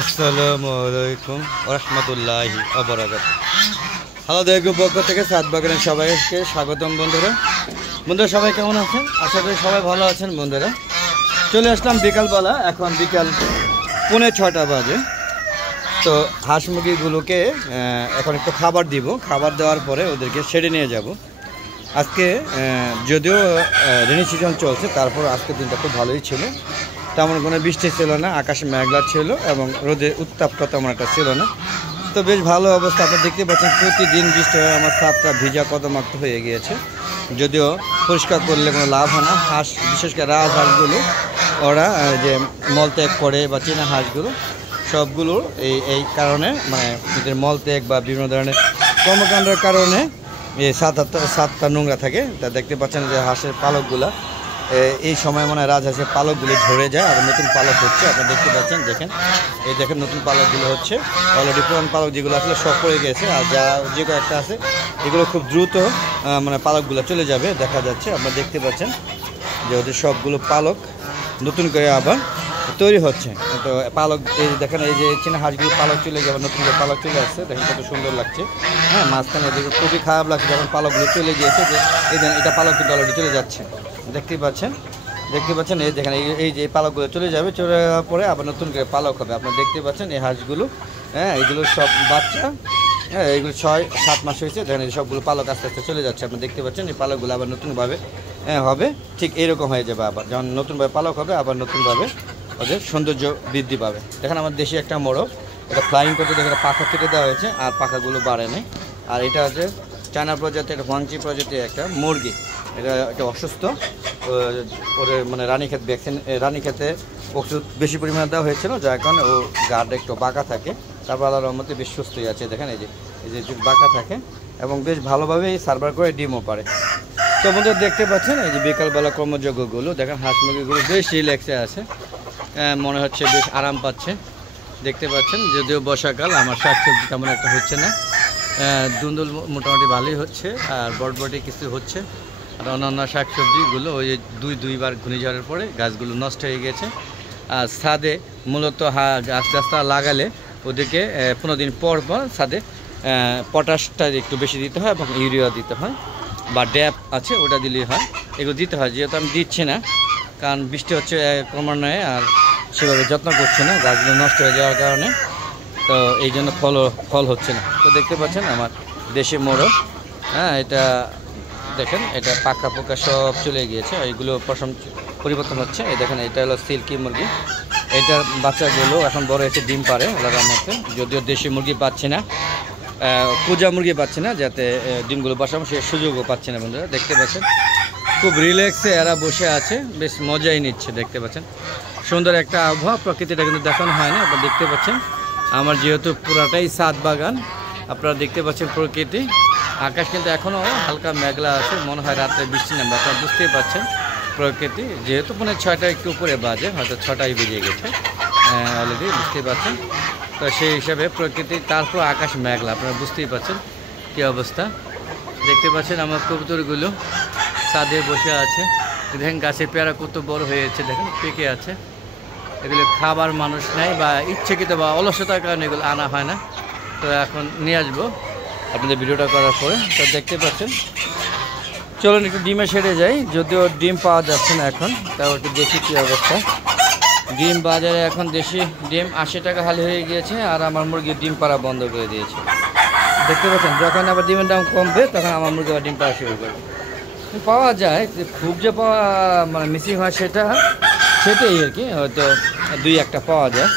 আসসালামু আলাইকুম ওয়া রাহমাতুল্লাহি ওয়া বারাকাতুহু। হ্যালো দেখো পক্ষ থেকে সাত বাগানের সবাইকে স্বাগতম বন্ধুরা। সবাই কেমন আছেন? আশা করি সবাই ভালো আছেন বন্ধুরা। চলে আসলাম বিকালবেলা, এখন বিকাল 5:45 বাজে। তো হাঁস মুরগিগুলোকে এখন একটু খাবার দিব, খাবার দেওয়ার পরে ওদেরকে শেডে নিয়ে যাব। আজকে যদিও রেনি সিজন চলছে, তারপর আজকের দিনটা খুব ভালোই ছিল, তেমন কোনো বৃষ্টি ছিল না, আকাশে মেঘলা ছিল এবং রোদের উত্তাপটা তেমন একটা ছিল না। তো বেশ ভালো অবস্থা। আপনি দেখতে পাচ্ছেন প্রতিদিন বৃষ্টি হয়ে আমার ছাদটা ভিজা কদমাক্ত হয়ে গিয়েছে। যদিও পরিষ্কার করলে কোনো লাভ হয় না। হাঁস, বিশেষ করে রাজহাঁসগুলো, ওরা যে মলত্যাগ করে বা চীনা হাঁসগুলো সবগুলো এই কারণে, মানে এদের মলত্যাগ বা বিভিন্ন ধরনের কর্মকাণ্ডের কারণে এই ছাদটা নোংরা থাকে। তা দেখতে পাচ্ছেন যে হাঁসের পালকগুলা এই সময় মনে হয় রাজহাঁসের পালকগুলো ঝরে যায় আর নতুন পালক হচ্ছে। আপনি দেখতে পাচ্ছেন, দেখেন নতুন পালকগুলো হচ্ছে। অলরেডি পুরান পালক যেগুলো আসলে সব পড়ে গেছে, আর যে কয়েকটা আছে এগুলো খুব দ্রুত মানে পালকগুলো চলে যাবে, দেখা যাচ্ছে। আপনারা দেখতে পাচ্ছেন যে ওদের সবগুলো পালক নতুন করে আবার তৈরি হচ্ছে। তো পালক এই দেখেন, এই যে চীনা হাঁসগুলো পালক চলে যাবে, নতুন করে পালক চলে আসছে, দেখেন কত সুন্দর লাগছে। হ্যাঁ, মাঝখানে এদিকে খুবই খারাপ লাগছে যখন পালকগুলো চলে গিয়েছে, যে এটা পালক কিন্তু অলরেডি চলে যাচ্ছে। দেখতে পাচ্ছেন এই দেখেন, এই যে পালকগুলো চলে যাবে, চলে যাওয়ার পরে আবার নতুন করে পালক হবে। আপনারা দেখতে পাচ্ছেন এই হাঁসগুলো, হ্যাঁ, এইগুলো সব বাচ্চা, হ্যাঁ, এইগুলো 6-7 মাস হয়েছে। দেখেন এই সবগুলো পালক আস্তে আস্তে চলে যাচ্ছে। আপনি দেখতে পাচ্ছেন এই পালকগুলো আবার নতুনভাবে হবে, ঠিক এরকম হয়ে যাবে। আবার যখন নতুনভাবে পালক হবে, আবার নতুনভাবে ওদের সৌন্দর্য বৃদ্ধি পাবে। দেখেন আমার দেশি একটা মোরগ, এটা ফ্লাইং করতে দেখে পাখা কেটে দেওয়া হয়েছে, আর পাখাগুলো বাড়ে নেই। আর এটা হচ্ছে চায়না প্রজাতির, এটা হোয়াংচি প্রজাতির একটা মুরগি। এটা অসুস্থ, ওর মানে রানীক্ষেতে ওষুধ বেশি পরিমাণে দেওয়া হয়েছিল, যার কারণে ও গাটা একটু বাঁকা থাকে। তারপর আল্লাহর রহমতে বেশ সুস্থই আছে। দেখেন এই যে বাঁকা থাকে এবং বেশ ভালোভাবেই সার্ভার করে ডিমও পারে। তো বন্ধুরা দেখতে পাচ্ছেন এই যে বিকালবেলা কর্মযোগ্যগুলো, দেখেন হাঁস মুরগিগুলো বেশ রিল্যাক্সে আছে, মনে হচ্ছে বেশ আরাম পাচ্ছে। দেখতে পাচ্ছেন, যদিও বর্ষাকাল, আমার শাকসবজি তেমন একটা হচ্ছে না, দুন্দুল মোটামুটি ভালোই হচ্ছে, আর বটবটি কিছু হচ্ছে। আর অন্যান্য শাকসবজিগুলো ওই যে দুইবার ঘূর্ণিঝড়ের পরে গাছগুলো নষ্ট হয়ে গেছে। আর ছাদে মূলত গাছটা লাগালে ওদেরকে 15 দিন পর ছাদে পটাশটা একটু বেশি দিতে হয় এবং ইউরিয়া দিতে হয়, বা ড্যাপ আছে ওটা দিলেই হয়। এগুলো দিতে হয়, যেহেতু আমি দিচ্ছি না, কারণ বৃষ্টি হচ্ছে ক্রমান্বয়ে, আর সেভাবে যত্ন করছে না, গাছগুলো নষ্ট হয়ে যাওয়ার কারণে। তো এই জন্য ফল হচ্ছে না। তো দেখতে পাচ্ছেন আমার দেশি মোরগ, হ্যাঁ, এটা দেখেন, এটা পাকা পোকা সব চলে গিয়েছে, এইগুলো পশম পরিবর্তন হচ্ছে। এই দেখেন, এটা হলো সিল্কি মুরগি, এটার বাচ্চাগুলো এখন বড় হয়েছে, ডিম পারে আল্লাহর মধ্যে। যদিও দেশি মুরগি পাচ্ছে না, পূজা মুরগি পাচ্ছে না, যাতে ডিমগুলো বসাবো সে সুযোগও পাচ্ছে না। বন্ধুরা দেখতে পাচ্ছেন খুব রিল্যাক্সে এরা বসে আছে, বেশ মজাই নিচ্ছে। দেখতে পাচ্ছেন সুন্দর একটা আবহাওয়া, প্রকৃতিটা কিন্তু দেখানো হয় না। আপনারা দেখতে পাচ্ছেন আমার যেহেতু পুরাটাই ছাদ বাগান, আপনারা দেখতে পাচ্ছেন প্রকৃতি। আকাশ কিন্তু এখনও হালকা মেঘলা আছে, মনে হয় রাত্রে বৃষ্টি নামবে। আপনারা বুঝতেই পারছেন প্রকৃতি, যেহেতু 6:30 একটু উপরে বাজে, হয়তো 6টাই বেজে গেছে অলরেডি, বুঝতেই পারছেন। তো সেই হিসাবে প্রকৃতি, তারপর আকাশ মেঘলা, আপনারা বুঝতেই পারছেন কী অবস্থা। দেখতে পাচ্ছেন আমার কবুতরগুলো ছাদে বসে আছে। দেখেন গাছের পেয়ারা কত বড় হয়েছে, দেখেন পেকে আছে। এগুলো খাবার মানুষ নেয়, বা ইচ্ছাকৃত বা অলসতার কারণে এগুলো আনা হয় না। তো এখন নিয়ে আসবো আপনাদের ভিডিওটা করার পরে। তো দেখতে পাচ্ছেন, চলুন একটু ডিমে সেরে যাই। যদিও ডিম পাওয়া যাচ্ছে না এখন, তাও একটু দেখি কী অবস্থা। ডিম বাজারে এখন দেশি ডিম 80 টাকা হালি হয়ে গিয়েছে, আর আমার মুরগির ডিম পাড়া বন্ধ করে দিয়েছে। দেখতে পাচ্ছেন, যখন আবার ডিমের দাম কমবে তখন আমার মুরগি আবার ডিম পাড়া শুরু করবে। পাওয়া যায়, খুব যে পাওয়া মানে মিসিং হয় সেটাই আর কি, হয়তো 2-1টা পাওয়া যায়।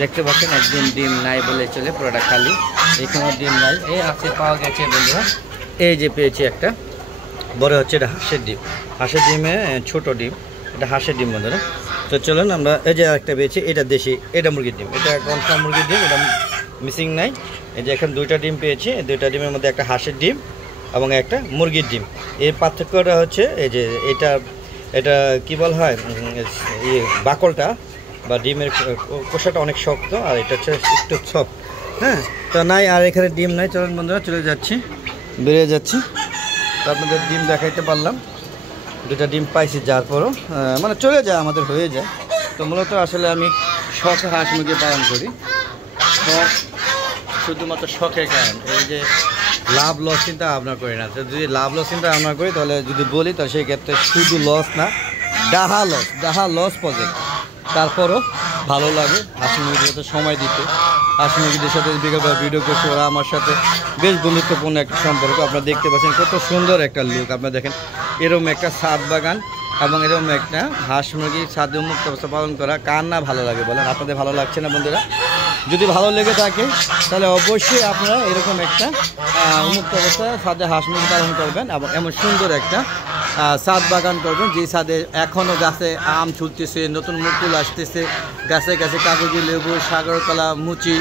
দেখতে পাচ্ছেন একদিন ডিম নাই বলে চলে, পুরোটা খালি, এখানেও ডিম নাই। এই আছে, পাওয়া গেছে বন্ধুরা, এই যে পেয়েছি একটা বড় হচ্ছে, এটা হাঁসের ডিম। হাঁসের ডিমে ছোট ডিম, এটা হাঁসের ডিম বন্ধুরা। তো চলুন আমরা, এই যে একটা পেয়েছি, এটা দেশি, এটা মুরগির ডিম, এটা কনফার্ম মুরগির ডিম, এটা মিসিং নাই। এই যে এখন 2টা ডিম পেয়েছি, 2টা ডিমের মধ্যে একটা হাঁসের ডিম এবং একটা মুরগির ডিম। এর পার্থক্যটা হচ্ছে এই যে এটা কি বলা হয়, বাকলটা বা ডিমের কোষাটা অনেক শক্ত, আর এটা হচ্ছে একটু সফট। হ্যাঁ, তো নাই, আর এখানে ডিম নাই। চলুন বন্ধুরা, চলে যাচ্ছি, বেরিয়ে যাচ্ছি। তো আপনাদের ডিম দেখাইতে পারলাম, 2টা ডিম পাইছি, যার পরও মানে চলে যায়, আমাদের হয়ে যায়। তো মূলত আসলে আমি শখে হাঁস মুরগি পালন করি, শখ, শুধুমাত্র শখের কারণ। এই যে লাভ লস চিন্তা ভাবনা করি না, যদি লাভ লস চিন্তা ভাবনা করি তাহলে যদি বলি তাহলে সেই ক্ষেত্রে শুধু লস না, ডাহা লস প্রজেক্ট। তারপরও ভালো লাগে হাসি মুরগির সাথে সময় দিতে। হাসি মুরগিদের সাথে বিকেলবেলা ভিডিও করছি, ওরা আমার সাথে বেশ বন্ধুত্বপূর্ণ একটা সম্পর্ক। আপনারা দেখতে পাচ্ছেন কত সুন্দর একটা লুক। আপনারা দেখেন এরকম একটা ছাদ বাগান এবং এরকম একটা হাঁস মুরগি ছাদে উন্মুক্ত অবস্থা পালন করা কার না ভালো লাগে বলেন? আপনাদের ভালো লাগছে না বন্ধুরা? যদি ভালো লেগে থাকে তাহলে অবশ্যই আপনারা এরকম একটা উন্মুক্ত অবস্থায় ছাদে হাঁস মুরগি পালন করবেন এবং এমন সুন্দর একটা ছাদ বাগান করবেন যে ছাদে এখনও গাছে আম ঝুলতেছে, নতুন মুকুল আসতেছে, গাছে গাছে কাগজি লেবু, সাগর কলা, মুচি,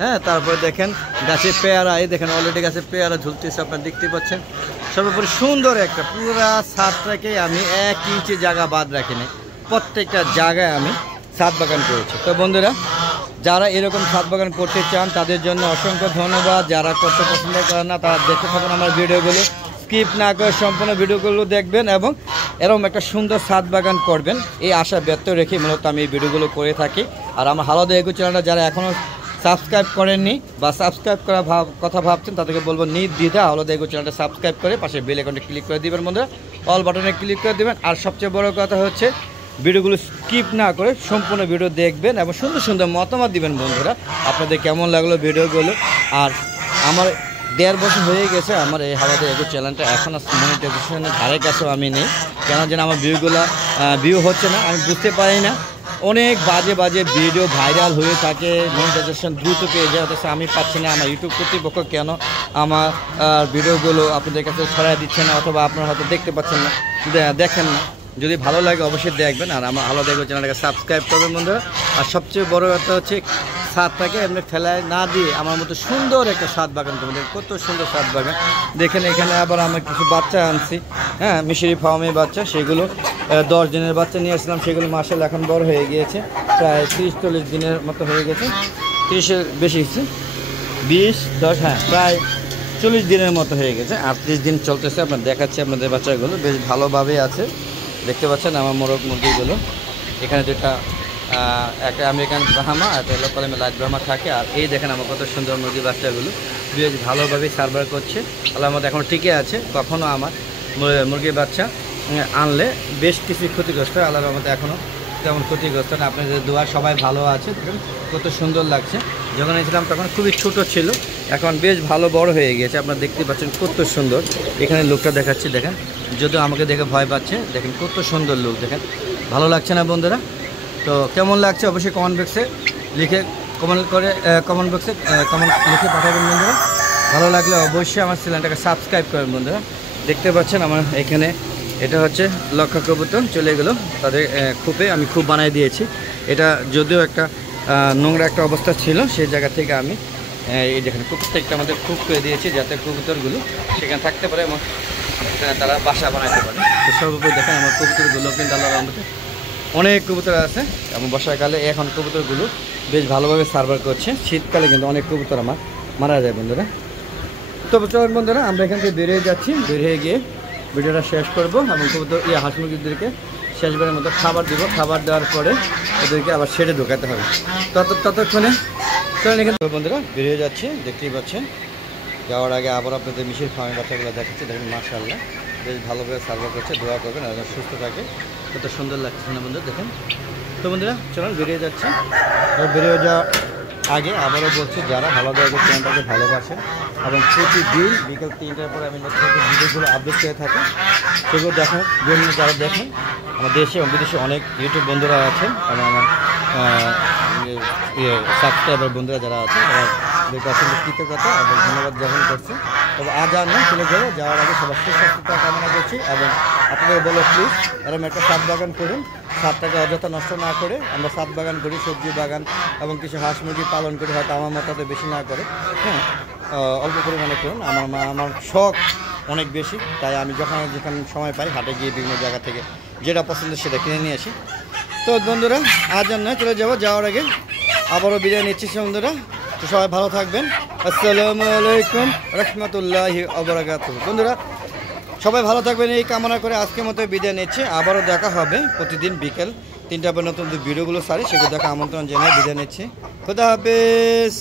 হ্যাঁ, তারপরে দেখেন গাছে পেয়ারা, এই দেখেন অলরেডি গাছে পেয়ারা ঝুলতেছে, আপনারা দেখতে পাচ্ছেন। সর্বোপরি সুন্দর একটা পুরা ছাদটাকে আমি 1 ইঞ্চি জায়গা বাদ রাখিনি, প্রত্যেকটা জায়গায় আমি ছাদ বাগান করেছি। তো বন্ধুরা, যারা এরকম ছাদ বাগান করতে চান তাদের জন্য অসংখ্য ধন্যবাদ। যারা করতে পছন্দ করেন না তারা দেখতে থাকুন আমার ভিডিওগুলো, স্কিপ না করে সম্পূর্ণ ভিডিওগুলো দেখবেন এবং এরকম একটা সুন্দর ছাদ বাগান করবেন এই আশা ব্যক্ত রেখে মূলত আমি এই ভিডিওগুলো করে থাকি। আর আমার হালাদা এগো চ্যানেলটা যারা এখনও সাবস্ক্রাইব করেননি বা সাবস্ক্রাইব করা কথা ভাবছেন তাদেরকে বলবো নির্দ্বিধা হালাদা এগো চ্যানেলটা সাবস্ক্রাইব করে পাশে বেল আইকনটা ক্লিক করে দিবেন বন্ধুরা, অল বাটনে ক্লিক করে দিবেন। আর সবচেয়ে বড় কথা হচ্ছে ভিডিওগুলো স্কিপ না করে সম্পূর্ণ ভিডিও দেখবেন এবং সুন্দর সুন্দর মতামত দিবেন বন্ধুরা, আপনাদের কেমন লাগলো ভিডিওগুলো। আর আমার 1.5 বছর হয়ে গেছে আমার এই হালাদা এগো চ্যানেলটা, এখন মনিটাইজেশনের ধারে কাছেও আমি নেই, কেন যেন আমার ভিউ হচ্ছে না, আমি বুঝতে পারি না। অনেক বাজে ভিডিও ভাইরাল হয়ে থাকে, মনিটাইজেশন দ্রুত পেয়ে যায়, অথচ আমি পাচ্ছি না। আমার ইউটিউব কর্তৃপক্ষ কেন আমার ভিডিওগুলো আপনাদের কাছে ছড়াই দিচ্ছে না, অথবা আপনারা হয়তো দেখতে পাচ্ছেন না, দেখেন না। যদি ভালো লাগে অবশ্যই দেখবেন আর আমার হালাদা এগো চ্যানেলটাকে সাবস্ক্রাইব করবেন বন্ধুরা। আর সবচেয়ে বড় কথা হচ্ছে ছাদটাকে এমনি ফেলায় না দিয়ে আমার মতো সুন্দর একটা ছাদ বাগান করবেন। কত সুন্দর ছাদ বাগান দেখেন। এখানে আবার আমরা কিছু বাচ্চা আনছি, হ্যাঁ, মিশরি ফার্মের বাচ্চা, সেগুলো 10 দিনের বাচ্চা নিয়ে আসলাম, সেগুলো মাশাআল্লাহ এখন বড় হয়ে গিয়েছে, প্রায় 30-40 দিনের মতো হয়ে গেছে, 30-এর বেশি হচ্ছে, 20-10 হ্যাঁ প্রায় 40 দিনের মতো হয়ে গেছে। 38 দিন চলতেছে। আপনার দেখাচ্ছি আপনাদের বাচ্চাগুলো বেশ ভালোভাবে আছে, দেখতে পাচ্ছেন আমার মোরগ মুরগিগুলো। এখানে যেটা একটা আমেরিকান ব্রাহ্মা আর একটা কলমে লাইট ব্রাহ্মা থাকে। আর এই দেখেন আমার কত সুন্দর মুরগি বাচ্চাগুলো বেশ ভালোভাবে সার্ভার করছে, আল্লাহর মধ্যে এখনও টিকে আছে। কখনও আমার মুরগির বাচ্চা আনলে বেশ কিছু ক্ষতিগ্রস্ত, আল্লাহর মধ্যে এখনও তেমন ক্ষতিগ্রস্ত না। আপনাদের দোয়া সবাই ভালো আছে, দেখুন কত সুন্দর লাগছে। যখন এসেছিলাম তখন খুবই ছোট ছিল, এখন বেশ ভালো বড় হয়ে গেছে, আপনারা দেখতে পাচ্ছেন কত সুন্দর। এখানে লোকটা দেখাচ্ছি, দেখেন, যদিও আমাকে দেখে ভয় পাচ্ছে, দেখেন কত সুন্দর লোক, দেখেন ভালো লাগছে না বন্ধুরা? তো কেমন লাগছে অবশ্যই কমেন্ট বক্সে লিখে কমেন্ট বক্সে লিখে পাঠাবেন বন্ধুরা। ভালো লাগলে অবশ্যই আমার চ্যানেলটাকে সাবস্ক্রাইব করবেন বন্ধুরা। দেখতে পাচ্ছেন আমার এখানে এটা হচ্ছে লক্ষা কবুতর চলে গেলো, তাদের খুপে আমি খুব বানাই দিয়েছি। এটা যদিও একটা নোংরা একটা অবস্থা ছিল, সেই জায়গা থেকে আমি এই দেখেন প্রত্যেকটা আমাদের খুব করে দিয়েছি যাতে কবুতরগুলো সেখানে থাকতে পারে এবং তারা বাসা বানাতে পারে। তো সর্বোপরি দেখেন আমার কবুতরগুলো কিন্তু আল্লাহর রহমতে অনেক কবুতর আছে এবং বর্ষাকালে এখন কবুতরগুলো বেশ ভালোভাবে সার্ভার করছে। শীতকালে কিন্তু অনেক কবুতর আমার মারা যায় বন্ধুরা। তো চলুন বন্ধুরা, আমরা এখান থেকে বেরিয়ে যাচ্ছি, বেরিয়ে গিয়ে ভিডিওটা শেষ করবো এবং কবুতর হাঁস মুরগিদেরকে শেষবারের মতো খাবার দিব। খাবার দেওয়ার পরে ওদেরকে আবার শেডে ঢোকাতে হবে। ততক্ষণে চলেন এখানে বন্ধুরা বেরিয়ে যাচ্ছি, দেখতেই পাচ্ছেন। যাওয়ার আগে আবার আপনাদের মিশির ফার্মের বাচ্চাগুলো দেখাচ্ছি, দেখেন মাশাআল্লাহ বেশ ভালোভাবে সার্ভার করছে। দোয়া করবেন আর সুস্থ থাকে, কত সুন্দর লাগছে না বন্ধুরা দেখেন। তো বন্ধুরা চলুন বেরিয়ে যাচ্ছি। বেরিয়ে যাওয়ার আগে আবারও বলছি, যারা হালাদা এগো চ্যানেলটাকে ভালোবাসেন এবং প্রতিদিন বিকেল 3টার পরে আমি নতুন নতুন ভিডিওগুলো আপডেট করে থাকি, সেগুলো দেখার জন্য যারা দেখেন আমার দেশে এবং বিদেশে অনেক ইউটিউব বন্ধুরা আছেন এবং আমার সাবস্ক্রাইবার বন্ধুরা যারা আছে তাদেরকে অসংখ্য কৃতজ্ঞতা এবং ধন্যবাদ জ্ঞাপন করছি। তবে আজ আর নয়, চলে যাবো। যাওয়ার আগে সবার সুস্বাস্থ্যতা কামনা করছি এবং আপনাদের বলো প্লিজ এরকম একটা ছাদ বাগান করুন, ছাদটাকে অযথা নষ্ট না করে। আমরা ছাদ বাগান করি, সবজি বাগান এবং কিছু হাঁস মুরগি পালন করি, হয়তো আমার মতো বেশি না করে, হ্যাঁ, অল্প পরিমাণে করুন। আমার শখ অনেক বেশি, তাই আমি যেখানে সময় পাই হাটে গিয়ে বিভিন্ন জায়গা থেকে যেটা পছন্দ সেটা কিনে নিয়ে আসি। তো বন্ধুরা আজ আর নয়, চলে যাবো। যাওয়ার আগে আবারও বিদায় নিচ্ছি বন্ধুরা। তো সবাই ভালো থাকবেন। আসসালামু আলাইকুম রহমতুল্লাহি ওয়া বারাকাতুহু। বন্ধুরা সবাই ভালো থাকবেন এই কামনা করে আজকের মতো বিদায় নিচ্ছি। আবারও দেখা হবে প্রতিদিন বিকেল 3টা নতুন ভিডিওগুলো সারি সেগুলো দেখা আমন্ত্রণ জানিয়ে বিদায় নিচ্ছি। খোদা হাফেজ।